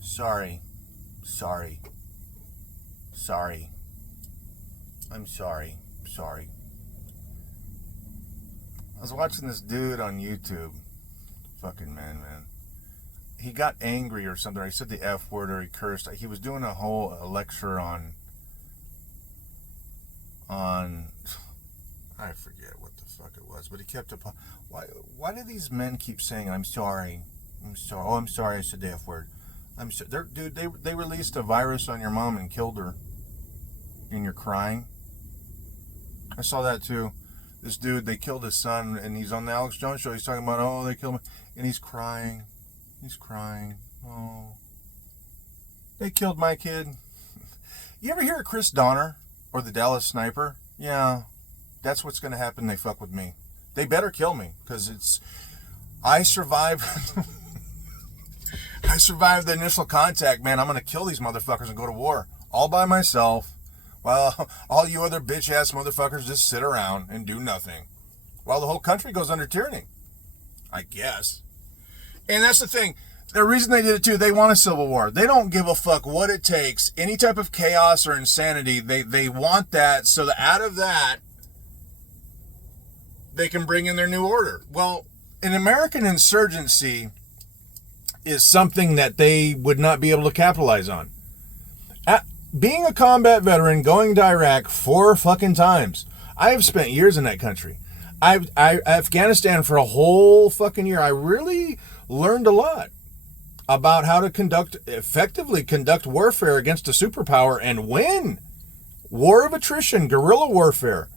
Sorry. Sorry. Sorry. I'm sorry. Sorry. I was watching this dude on YouTube. Fucking man. He got angry or something. Or he said the F word or he cursed. He was doing a whole lecture on I forget what the fuck it was, but he kept up. Why do these men keep saying I'm sorry? I'm sorry. Oh, I'm sorry. I said the F word. I'm so, dude. They released a virus on your mom and killed her, and you're crying. I saw that too. This dude, they killed his son, and he's on the Alex Jones show. He's talking about, oh, they killed him, and he's crying. He's crying. Oh, they killed my kid. You ever hear of Chris Donner or the Dallas Sniper? Yeah, that's what's going to happen. They fuck with me. They better kill me, because I survived. I survived the initial contact, man. I'm going to kill these motherfuckers and go to war all by myself. While all you other bitch-ass motherfuckers just sit around and do nothing. While the whole country goes under tyranny. I guess. And that's the thing. The reason they did it too, they want a civil war. They don't give a fuck what it takes. Any type of chaos or insanity, they want that so that out of that, they can bring in their new order. Well, an American insurgency is something that they would not be able to capitalize on. Being a combat veteran, going to Iraq 4 fucking times. I have spent years in that country. Afghanistan for a whole fucking year. I really learned a lot about how to effectively conduct warfare against a superpower and win. War of attrition, guerrilla warfare.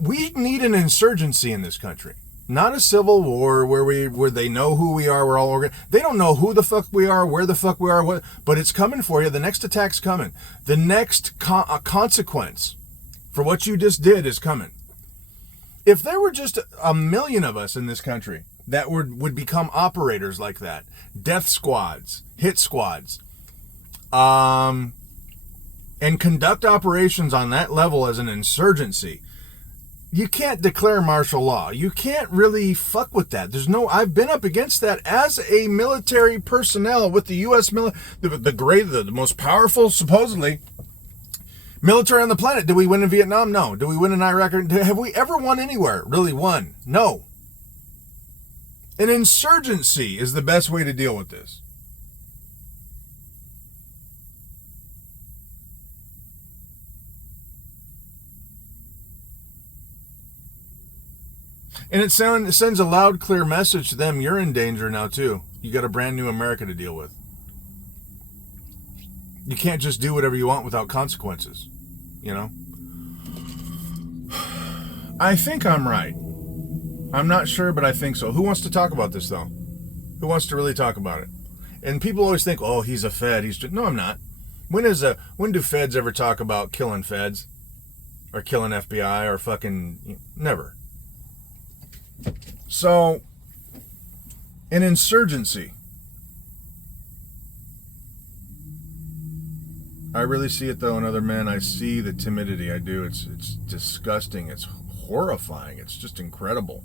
We need an insurgency in this country. Not a civil war where they know who we are. We're all organized. They don't know who the fuck we are, where the fuck we are, but it's coming for you. The next attack's coming. The next consequence for what you just did is coming. If there were just a million of us in this country that would become operators like that, death squads, hit squads, and conduct operations on that level as an insurgency, you can't declare martial law. You can't really fuck with that. I've been up against that as a military personnel with the U.S. the most powerful, supposedly, military on the planet. Did we win in Vietnam? No. Did we win in Iraq? Have we ever won anywhere? Really won? No. An insurgency is the best way to deal with this. And it sends a loud, clear message to them. You're in danger now, too. You got a brand new America to deal with. You can't just do whatever you want without consequences. You know? I think I'm right. I'm not sure, but I think so. Who wants to talk about this, though? Who wants to really talk about it? And people always think, oh, he's a Fed. No, I'm not. When do Feds ever talk about killing Feds? Or killing FBI? Or fucking... Never. So, an insurgency. I really see it though in other men. I see the timidity. I do. It's disgusting. It's horrifying. It's just incredible.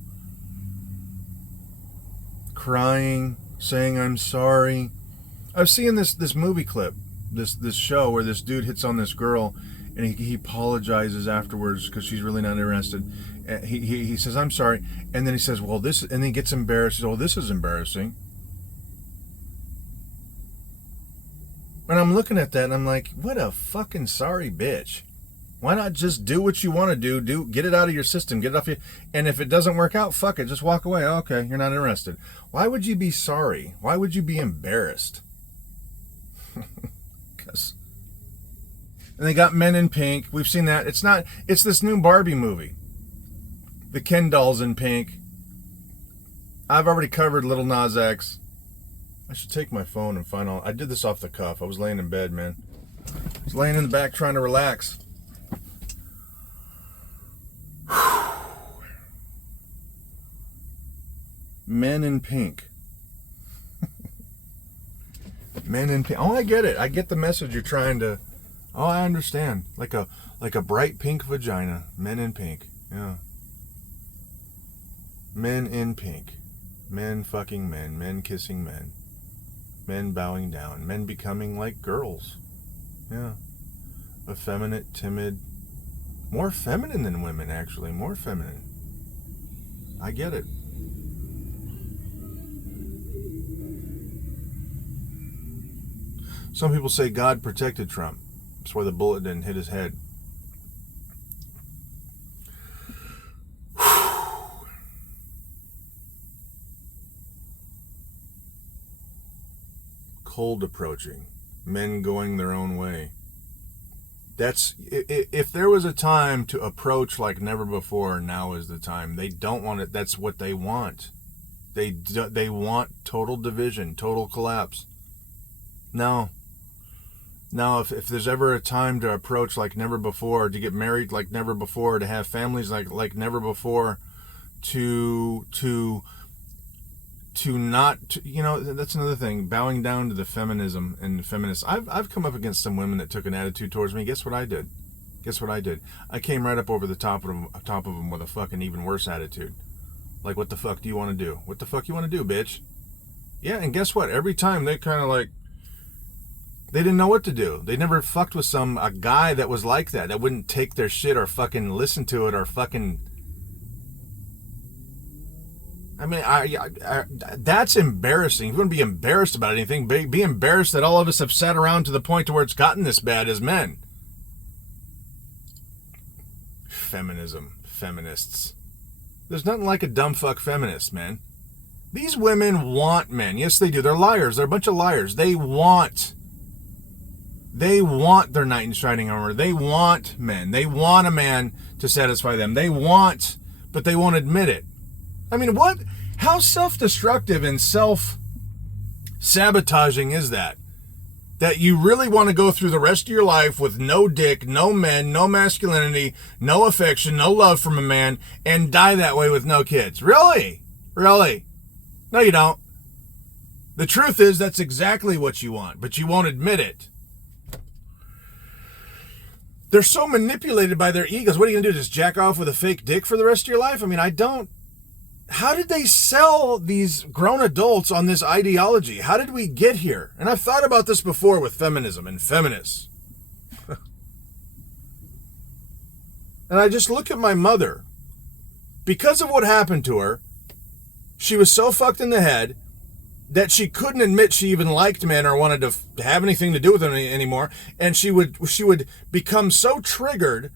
Crying, saying I'm sorry. I've seen this movie clip, this show where this dude hits on this girl, and he apologizes afterwards because she's really not interested. He says, I'm sorry. And then he says, well, and then he gets embarrassed. He says, oh, this is embarrassing. And I'm looking at that and I'm like, what a fucking sorry bitch. Why not just do what you want to do, get it out of your system, get it off you. And if it doesn't work out, fuck it, just walk away. Okay, you're not interested. Why would you be sorry? Why would you be embarrassed? Because... And they got Men in Pink. We've seen that. It's this new Barbie movie. The Ken dolls in pink. I've already covered Little Nas X. I should take my phone and find all... I did this off the cuff. I was laying in bed, man. I was laying in the back trying to relax. Men in Pink. Men in Pink. Oh, I get it. I get the message you're trying to... Oh, I understand. Like a bright pink vagina. Men in pink. Yeah. Men in pink. Men fucking men. Men kissing men. Men bowing down. Men becoming like girls. Yeah. Effeminate, timid. More feminine than women, actually. More feminine. I get it. Some people say God protected Trump. That's why the bullet didn't hit his head. Cold approaching. Men going their own way. That's, if there was a time to approach like never before, now is the time. They don't want it. That's what they want. They want total division, total collapse. Now, if there's ever a time to approach like never before, to get married like never before, to have families like never before, to not, you know, that's another thing. Bowing down to the feminism and the feminists. I've come up against some women that took an attitude towards me. Guess what I did? I came right up over the top of them with a fucking even worse attitude. Like, what the fuck do you want to do? What the fuck you want to do, bitch? Yeah, and guess what? Every time they kind of like, they didn't know what to do. They never fucked with a guy that was like that wouldn't take their shit or fucking listen to it or fucking. I mean, I that's embarrassing. If you want to be embarrassed about anything, be embarrassed that all of us have sat around to the point to where it's gotten this bad as men. Feminism, feminists. There's nothing like a dumb fuck feminist, man. These women want men. Yes, they do. They're liars. They're a bunch of liars. They want their knight in shining armor. They want men. They want a man to satisfy them. But they won't admit it. I mean, what? How self-destructive and self-sabotaging is that? That you really want to go through the rest of your life with no dick, no men, no masculinity, no affection, no love from a man, and die that way with no kids. Really? Really? No, you don't. The truth is that's exactly what you want, but you won't admit it. They're so manipulated by their egos. What are you going to do, just jack off with a fake dick for the rest of your life? I mean, I don't. How did they sell these grown adults on this ideology? How did we get here? And I've thought about this before with feminism and feminists. And I just look at my mother. Because of what happened to her, she was so fucked in the head that she couldn't admit she even liked men or wanted to have anything to do with them anymore. And she would become so triggered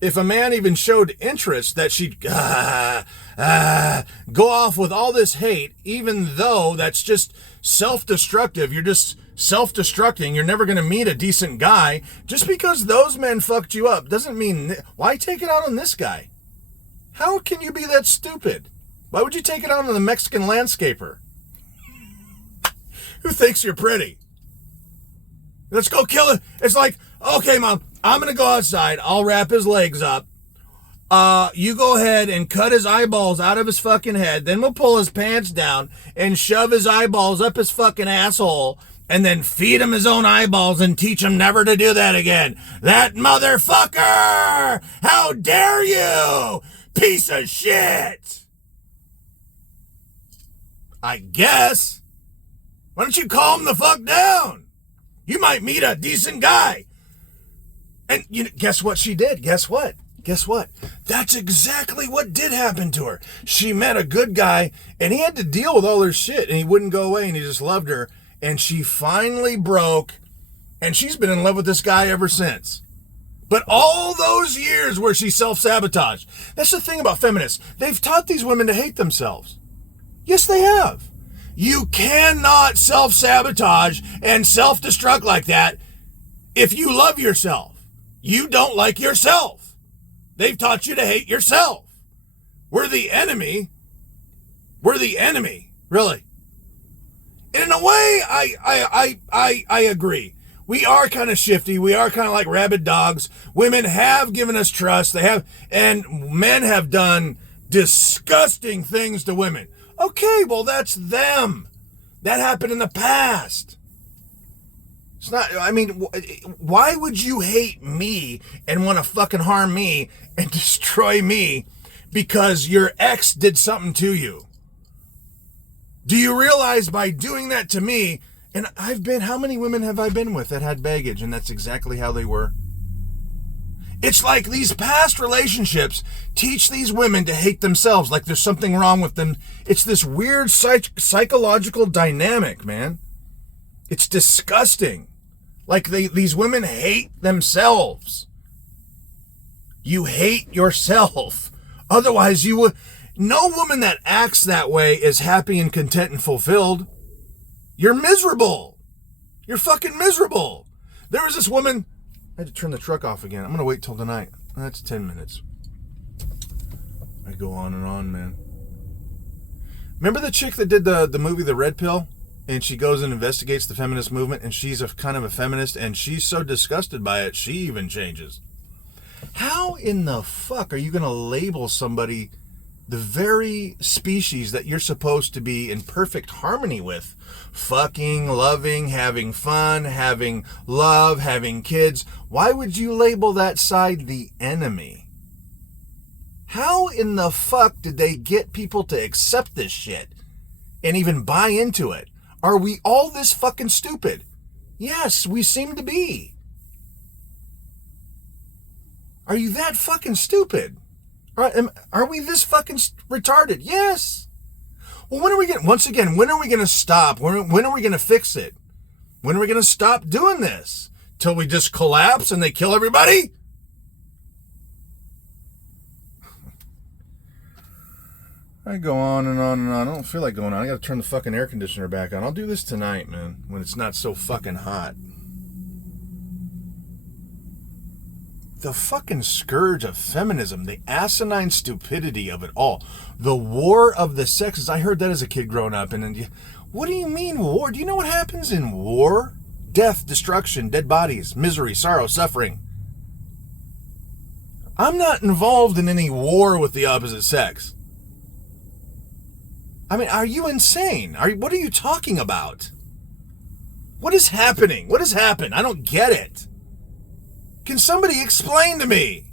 if a man even showed interest that she'd go off with all this hate, even though that's just self-destructive. You're just self-destructing. You're never going to meet a decent guy. Just because those men fucked you up doesn't mean... Why take it out on this guy? How can you be that stupid? Why would you take it out on the Mexican landscaper who thinks you're pretty? Let's go kill it. It's like, okay, Mom, I'm going to go outside. I'll wrap his legs up. You go ahead and cut his eyeballs out of his fucking head. Then we'll pull his pants down and shove his eyeballs up his fucking asshole and then feed him his own eyeballs and teach him never to do that again. That motherfucker! How dare you! Piece of shit! I guess. Why don't you calm the fuck down? You might meet a decent guy. And guess what she did? Guess what? That's exactly what did happen to her. She met a good guy, and he had to deal with all her shit, and he wouldn't go away, and he just loved her. And she finally broke, and she's been in love with this guy ever since. But all those years where she self-sabotaged. That's the thing about feminists. They've taught these women to hate themselves. Yes, they have. You cannot self-sabotage and self-destruct like that if you love yourself. You don't like yourself. They've taught you to hate yourself. We're the enemy. Really. And in a way, I agree. We are kind of shifty. We are kind of like rabid dogs. Women have given us trust. And men have done disgusting things to women. Okay, well, that's them. That happened in the past. It's not, I mean, why would you hate me and want to fucking harm me and destroy me because your ex did something to you? Do you realize by doing that to me, And how many women have I been with that had baggage and that's exactly how they were? It's like these past relationships teach these women to hate themselves, like there's something wrong with them. It's this weird psychological dynamic, man. It's disgusting. Like these women hate themselves. You hate yourself. Otherwise, you would. No woman that acts that way is happy and content and fulfilled. You're miserable. You're fucking miserable. There was this woman. I had to turn the truck off again. I'm going to wait till tonight. That's 10 minutes. I go on and on, man. Remember the chick that did the movie The Red Pill? And she goes and investigates the feminist movement, and she's a kind of a feminist, and she's so disgusted by it, she even changes. How in the fuck are you going to label somebody the very species that you're supposed to be in perfect harmony with? Fucking, loving, having fun, having love, having kids. Why would you label that side the enemy? How in the fuck did they get people to accept this shit and even buy into it? Are we all this fucking stupid? Yes, we seem to be. Are you that fucking stupid? Are we this fucking retarded? Yes. Well, when are we going to stop? When are we going to fix it? When are we going to stop doing this? Till we just collapse and they kill everybody? I go on and on and on. I don't feel like going on. I got to turn the fucking air conditioner back on. I'll do this tonight, man, when it's not so fucking hot. The fucking scourge of feminism, the asinine stupidity of it all. The war of the sexes. I heard that as a kid growing up. And what do you mean war? Do you know what happens in war? Death, destruction, dead bodies, misery, sorrow, suffering. I'm not involved in any war with the opposite sex. I mean, are you insane? What are you talking about? What is happening? What has happened? I don't get it. Can somebody explain to me?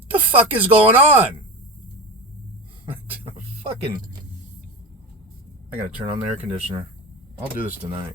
What the fuck is going on? Fucking. I gotta turn on the air conditioner. I'll do this tonight.